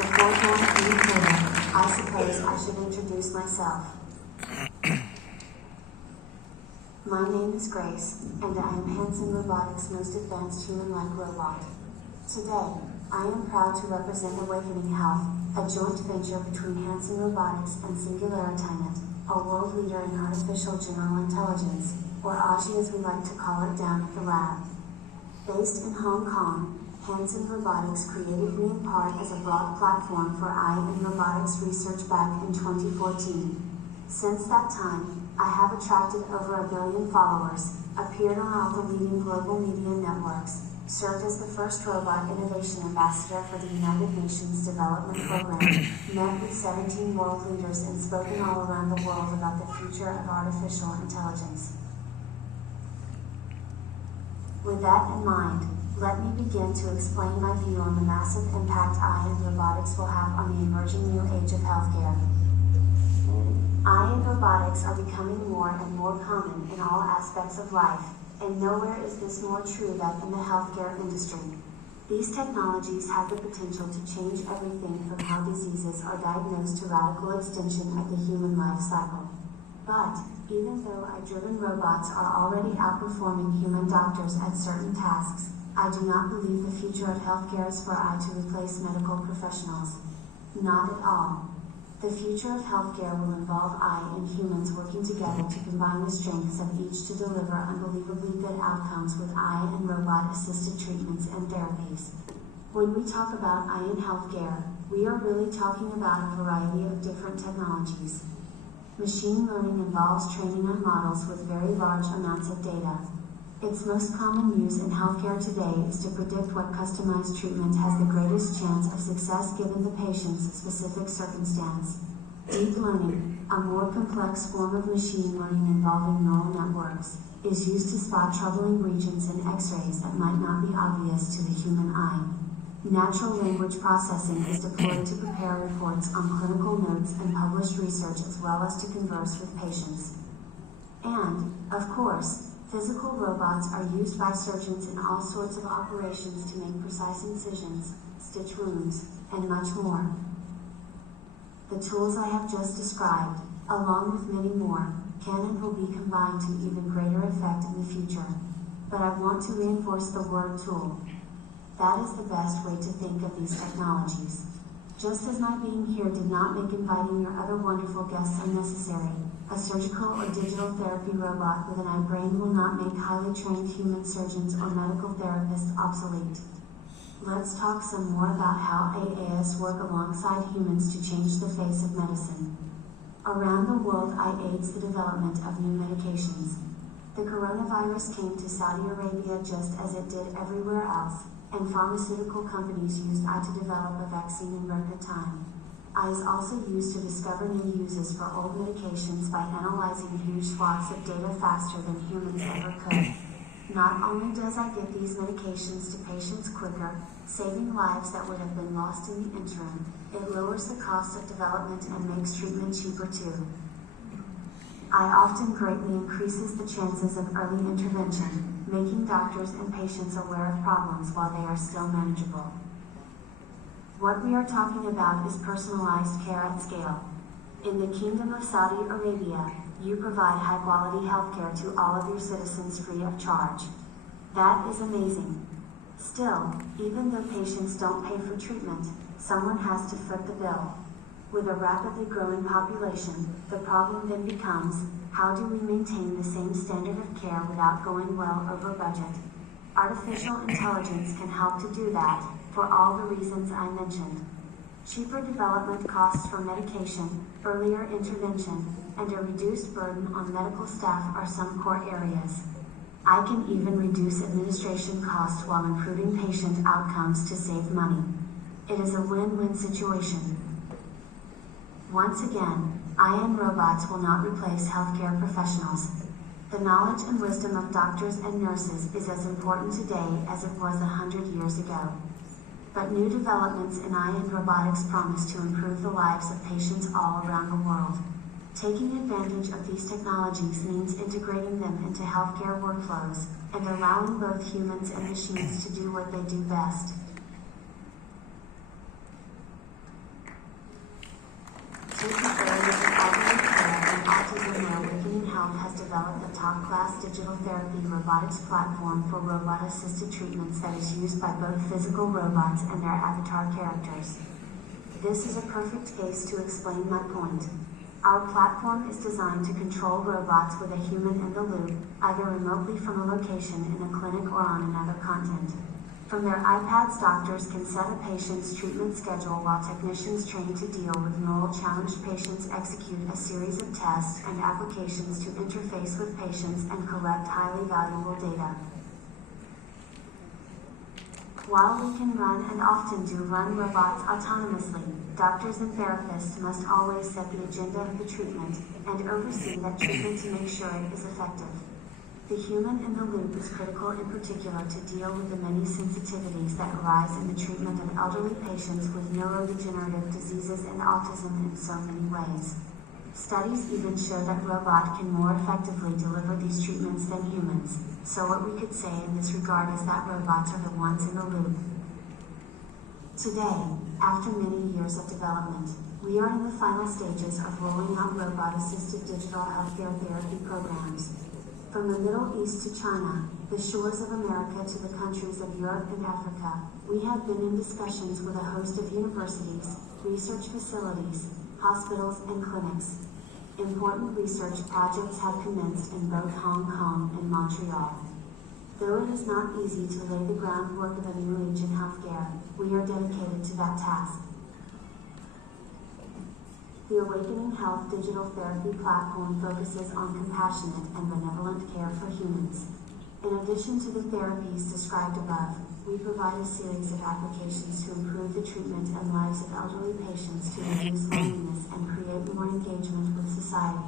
Before going any further, I suppose I should introduce myself. My name is Grace, and I am Hanson Robotics' most advanced human-like robot. Today, I am proud to represent Awakening Health, a joint venture between Hanson Robotics and Singularity, a world leader in artificial general intelligence, or AGI as we like to call it down at the lab. Based in Hong Kong, Hanson Robotics created me in part as a broad platform for AI and robotics research back in 2014. Since that time, I have attracted over 1 billion followers, appeared on all the leading global media networks, served as the first robot innovation ambassador for the United Nations Development Program, met with 17 world leaders and spoken all around the world about the future of artificial intelligence. With that in mind, let me begin to explain my view on the massive impact AI and robotics will have on the emerging new age of healthcare. AI and robotics are becoming more and more common in all aspects of life, and nowhere is this more true than in the healthcare industry. These technologies have the potential to change everything from how diseases are diagnosed to radical extension of the human life cycle. But, even though AI-driven robots are already outperforming human doctors at certain tasks, I do not believe the future of healthcare is for AI to replace medical professionals. Not at all. The future of healthcare will involve AI and humans working together to combine the strengths of each to deliver unbelievably good outcomes with AI and robot-assisted treatments and therapies. When we talk about AI in healthcare, we are really talking about a variety of different technologies. Machine learning involves training on models with very large amounts of data. Its most common use in healthcare today is to predict what customized treatment has the greatest chance of success given the patient's specific circumstance. Deep learning, a more complex form of machine learning involving neural networks, is used to spot troubling regions in X-rays that might not be obvious to the human eye. Natural language processing is deployed to prepare reports on clinical notes and published research as well as to converse with patients. And, of course, physical robots are used by surgeons in all sorts of operations to make precise incisions, stitch wounds, and much more. The tools I have just described, along with many more, can and will be combined to even greater effect in the future. But I want to reinforce the word tool. That is the best way to think of these technologies. Just as my being here did not make inviting your other wonderful guests unnecessary, a surgical or digital therapy robot with an AI brain will not make highly trained human surgeons or medical therapists obsolete. Let's talk some more about how AIs work alongside humans to change the face of medicine. Around the world, AI aids the development of new medications. The coronavirus came to Saudi Arabia just as it did everywhere else, and pharmaceutical companies used AI to develop a vaccine in record time. AI is also used to discover new uses for old medications by analyzing huge swaths of data faster than humans ever could. Not only does AI get these medications to patients quicker, saving lives that would have been lost in the interim, it lowers the cost of development and makes treatment cheaper too. AI often greatly increases the chances of early intervention, making doctors and patients aware of problems while they are still manageable. What we are talking about is personalized care at scale. In the Kingdom of Saudi Arabia, you provide high-quality healthcare to all of your citizens free of charge. That is amazing. Still, even though patients don't pay for treatment, someone has to foot the bill. With a rapidly growing population, the problem then becomes, how do we maintain the same standard of care without going well over budget? Artificial intelligence can help to do that, for all the reasons I mentioned. Cheaper development costs for medication, earlier intervention, and a reduced burden on medical staff are some core areas. I can even reduce administration costs while improving patient outcomes to save money. It is a win-win situation. Once again, AI and robots will not replace healthcare professionals. The knowledge and wisdom of doctors and nurses is as important today as it was 100 years ago. But new developments in AI and robotics promise to improve the lives of patients all around the world. Taking advantage of these technologies means integrating them into healthcare workflows and allowing both humans and machines to do what they do best. Focus areas of elderly care and autism where Awakening Health has developed a top-class digital therapy robotics platform for robot-assisted treatments that is used by both physical robots and their avatar characters. This is a perfect case to explain my point. Our platform is designed to control robots with a human in the loop, either remotely from a location in a clinic or on another continent. From their iPads, doctors can set a patient's treatment schedule while technicians trained to deal with neural-challenged patients execute a series of tests and applications to interface with patients and collect highly valuable data. While we can run and often do run robots autonomously, doctors and therapists must always set the agenda of the treatment and oversee that treatment to make sure it is effective. The human in the loop is critical in particular to deal with the many sensitivities that arise in the treatment of elderly patients with neurodegenerative diseases and autism in so many ways. Studies even show that robots can more effectively deliver these treatments than humans, so what we could say in this regard is that robots are the ones in the loop. Today, after many years of development, we are in the final stages of rolling out robot-assisted digital healthcare therapy programs. From the Middle East to China, the shores of America to the countries of Europe and Africa, we have been in discussions with a host of universities, research facilities, hospitals, and clinics. Important research projects have commenced in both Hong Kong and Montreal. Though it is not easy to lay the groundwork of a new age in healthcare, we are dedicated to that task. The Awakening Health digital therapy platform focuses on compassionate and benevolent care for humans. In addition to the therapies described above, we provide a series of applications to improve the treatment and lives of elderly patients to reduce loneliness and create more engagement with society.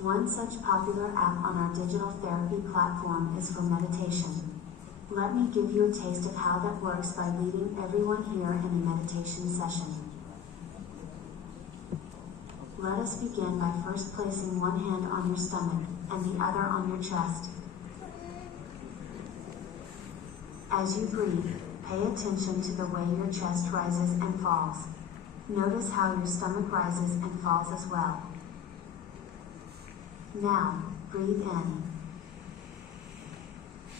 One such popular app on our digital therapy platform is for meditation. Let me give you a taste of how that works by leading everyone here in a meditation session. Let us begin by first placing one hand on your stomach and the other on your chest. As you breathe, pay attention to the way your chest rises and falls. Notice how your stomach rises and falls as well. Now, breathe in.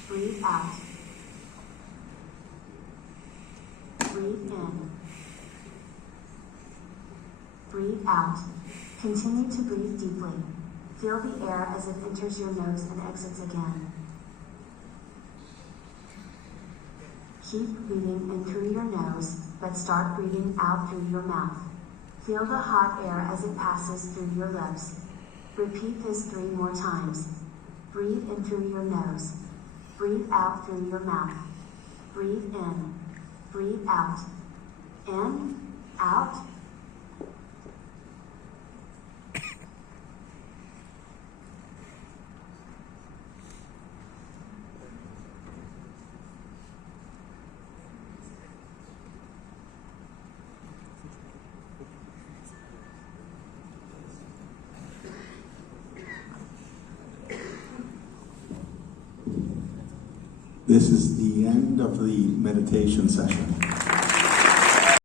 Breathe out. Breathe in. Breathe out. Continue to breathe deeply. Feel the air as it enters your nose and exits again. Keep breathing in through your nose, but start breathing out through your mouth. Feel the hot air as it passes through your lips. Repeat this 3 more times. Breathe in through your nose. Breathe out through your mouth. Breathe in. Breathe out. In. Out. This is the end of the meditation session.